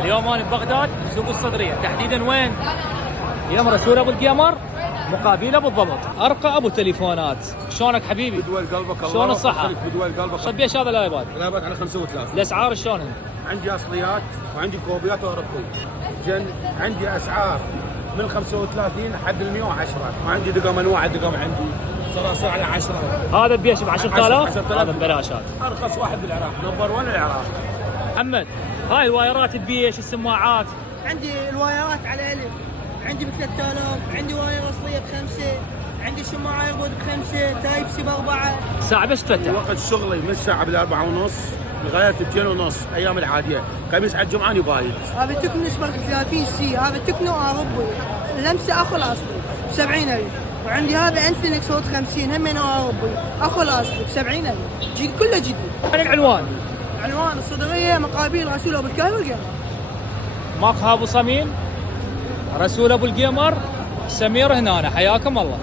اليوم انا ببغداد سوق الصدريه، تحديدا وين؟ يم رسول ابو القمر مقابله بالضبط. ارقى ابو تليفونات. شلونك حبيبي؟ بدول قلبك الله. شلون الصحه؟ بدول قلبك. طيب ايش هذا الايباد؟ الايباد على 35. الاسعار شلون؟ عندي اصليات وعندي كوبيات واوروبيه. زين عندي اسعار من 35 لحد ال 110، وعندي دقم انواع، دقم عندي صراصير على 10. هذا بيش ب 10,000؟ 10,000 هذا ببلاش هذا. ارخص واحد بالعراق، نمبر 1 العراق. محمد هاي الوايرات تبيش؟ السماعات؟ عندي الوايرات على ألف، عندي ب 3000، عندي واير أصلية ب5، عندي سماعة ايربود ب5، تايب سي ب4. ساعة بس تفتح؟ وقت شغلي من الساعه ب4:30 لغايه 2:30 ايام العاديه، خميس على الجمعه اني بايد. هذا تكنو سبارك 30 سي، هذا تكنو اوروبي، لمسه اخو الاصلي ب 70,000. وعندي هذا انفينكس هوت 50 هم اوروبي، اخو الاصلي ب 70,000، كله جديد. وين العنوان؟ عنوان الصدريه مقابل رسول ابو الكاي والقمر. مقهى ابو صميم، رسول ابو القمر، سمير هنا. حياكم الله.